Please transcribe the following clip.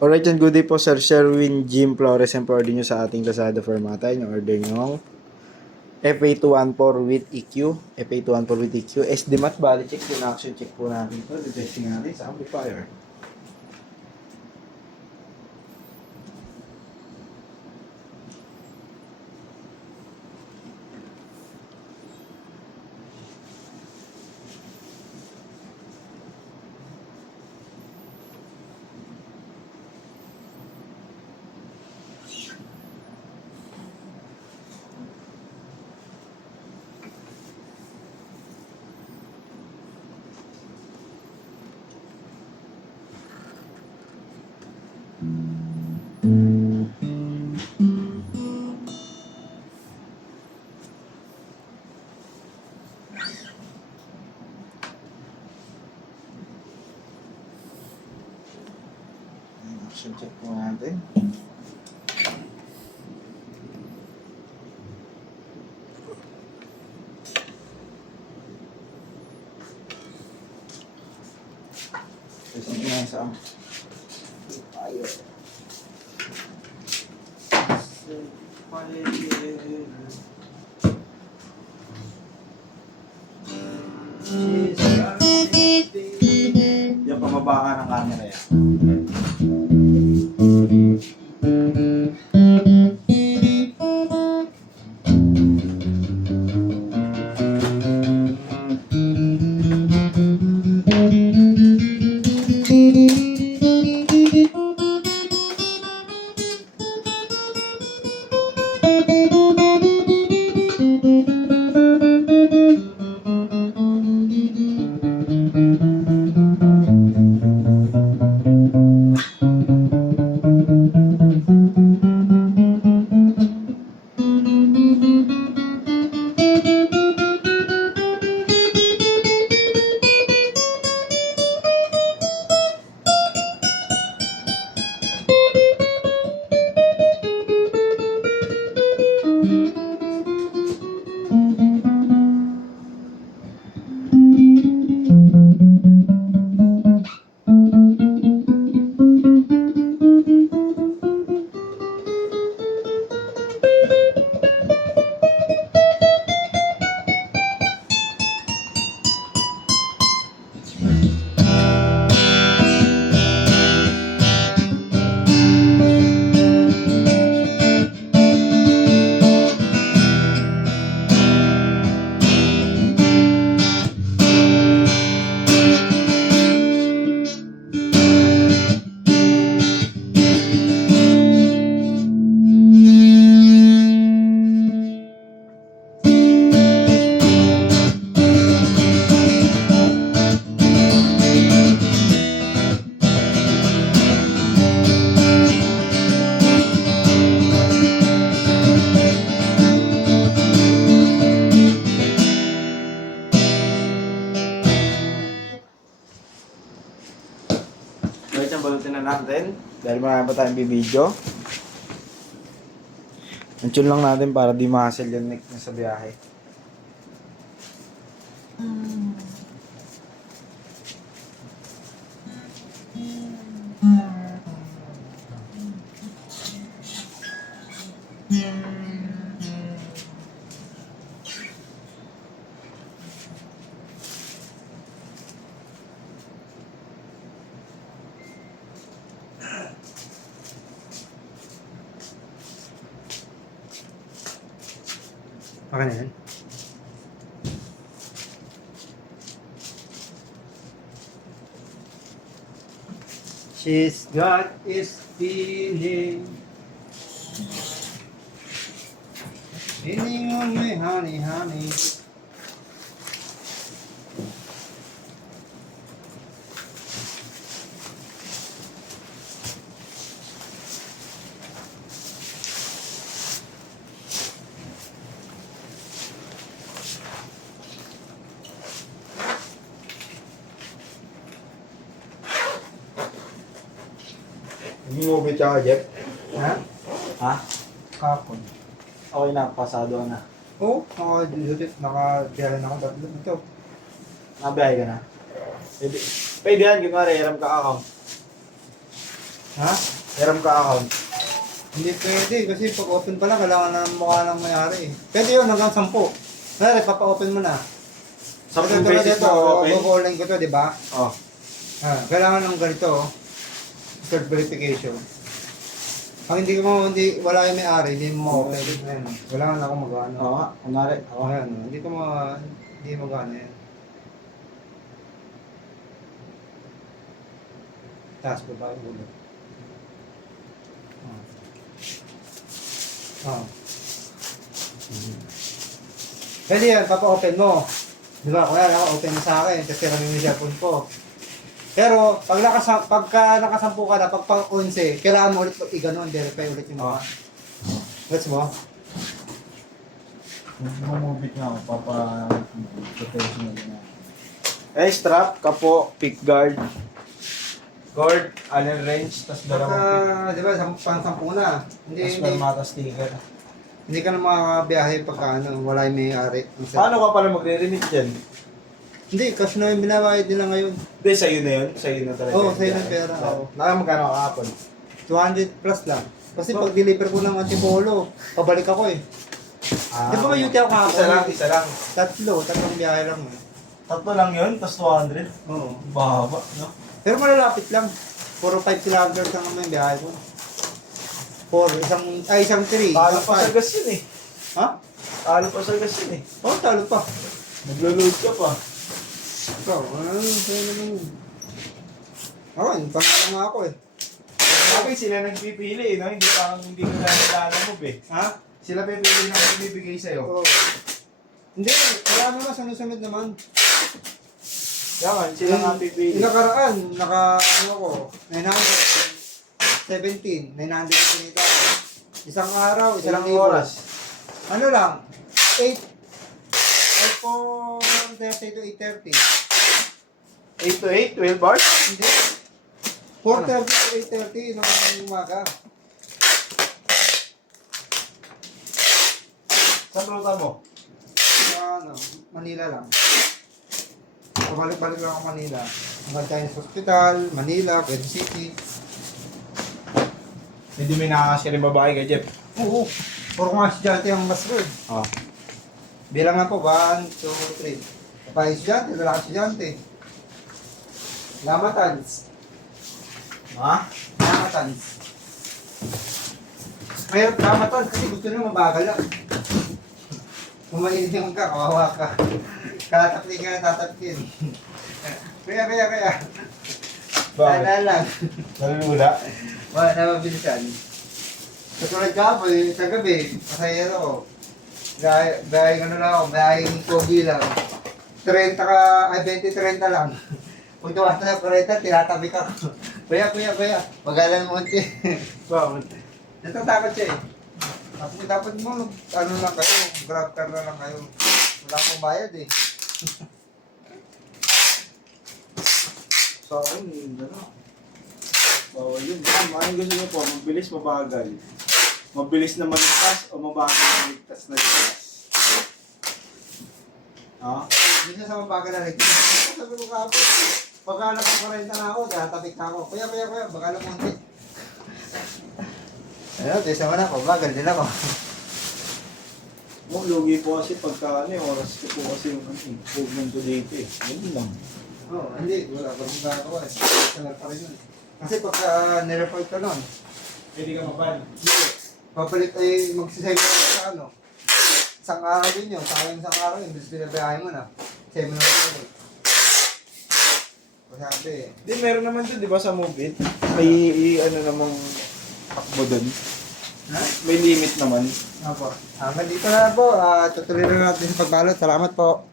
Alright, and good day po, Sir Sherwin Jim Flores and order nyo sa ating Lazada Fermata. Yung order nyo FA214 with EQ. FA214 with EQ. SD mat, body check, in action check po natin ito. Detesting natin sa amplifier. Action check po natin. Testing nga sa amplifier. Yan, pamaba ka ng camera yan. Guys, ang balutin na natin dahil marami pa tayong bibidyo. Antun lang natin para di ma-hassle yung neck na sa biyahe. Okay na yan. She's got is feeling. Feeling on me, honey, honey. Movie ka, Jeff? Ha? Ha? Kapon. Okay na, pasado na. Oo, naka-biyahe na ako tatlo. Ito. Nabiyahe ka na. Pwede yan, kunwari, hiram ka account. Ha? Meron ka account. Hindi pwede kasi pag open pa lang, kailangan na mukha ng may-ari. Pwede yun hanggang 10. Mayari, papa-open mo na. Sa Ito, beses ito, mo, okay? online ko to, di ba? Oh. Kailangan ng ganito, third verification. Pag wala yung may-ari, hindi mo open. Wala na akong mag-ano. Oo nga, kunwari. Ako yan, hindi mag-ano yan. Taas pa ba yung ulo? Pwede yan, papa-open mo. Di ba, kaya naka-open mo sa akin, kasi kami yung cellphone ko. Pero, pagka nakasampu ka na, pag pang-11, kailangan mo ulit i-ganon, verify ulit yung mga. Gets mo? Mamubit nga ako, protection na din. Strap, kapo, pick guard. Cord, allen wrench, tas dalawang pick. Di ba, pang-sampu na. Tas permata sticker. Hindi ka na makakabiyahe pagka wala yung may-ari. Paano ka pala magre-remit dyan? Hindi, cash na yung binabayad nila ngayon. Hindi, sa'yo na yun. Sa'yo na talaga. Oo, sa'yo na pera. Oo. Magkano kahapon? 200 plus lang. Kasi pag deliver ko ng Antipolo, pabalik ako eh. Di ba may UT ako kahapon? Isa lang. Tatlong biyahe lang eh. Tatlo lang yun, tas 200. Oo. Bahaba, no? Pero malalapit lang. 4 o 5 kilometers lang naman yung biyahe ko. isang 3. Talo pa sa gas yun eh. Ha? Talo pa sa gas yun eh. Oo, talo pa. Naglo-load ka pa. Ikaw, sa'yo naman yun. Ako, pangalan nga ako eh. Bakit sila nagpipili, no? Hindi ko na mo, be. Ha? Sila pipili na bibigay sa'yo. Oo. Hindi, wala naman, sunod-sunod naman. Yaman, sila nga pipili. Yung nakaraan, ko, 917, 900 pinita ko. Isang araw, Ilang libo. oras? Ano lang, 8 4:30 to 8:30. 8 to 8, 12 hours? Hindi. 4:30 to 8:30 ng umaga. Saan ruta mo? Manila lang. Pabalik-balik lang ako Manila. Hanggang Chinese Hospital, Manila, Quezon City. Hindi may nakakasya rin babae kay Jeff. Oo. Puro mga estudyante ang mas good. Oh. Bilang nga po, 1, 2, 3. Kapag estudyante, lalaki estudyante. Lamatans. Ha? Lamatans. Mayroon lamatans kasi gusto nyo mabagal lang. Kung mainit yung ka, kawawa ka. Tatapin ka na tatapin. Kaya. Tala lang. Nalulula? Wala na mabilisan. Katulad ka po, sa gabi, pasahero. Dahil ano lang ako, dahil kogi lang. 20, 30 lang. Kung tuwas na 40, tinatabi ka. Kuya, magalan mo unti. Wow. Natatakot siya eh. Dapat mo, ano lang kayo, grab car na lang kayo. Wala akong bayad eh. Sa akin, ano? Bawal yun. Anong gusto niyo po? Mabilis, mabagal. Mabilis na maligtas o mabagal na maligtas na ligtas? Ha? Hindi siya sa mabagal na rin. Sabi ko kapag, pagka nakakarenta na ako, tatapik na ako. Kuya, baka lang munti. Ayun, tesa mo na ako, bagal din ako. Lugi po kasi pagka ano, oras ko po kasi yung improvement ko dito eh. Yun lang. Oo, hindi, wala pa rin gagawa eh. Salar pa rin yun. Kasi pagka nireport ka nun, Pwede ka maban. hindi, papalit ay magsisave ka sa ano. Isang araw din yun, sayang isang araw yun, bis binabayahin mo na. Save mo na rin yun. Sabi eh. Di, meron naman dun, di ba sa Move It? May ano namang takbo dun. Ha? May limit naman. Apo. Hanggang dito na po. Tutuloy na natin yung pagbalot. Salamat po.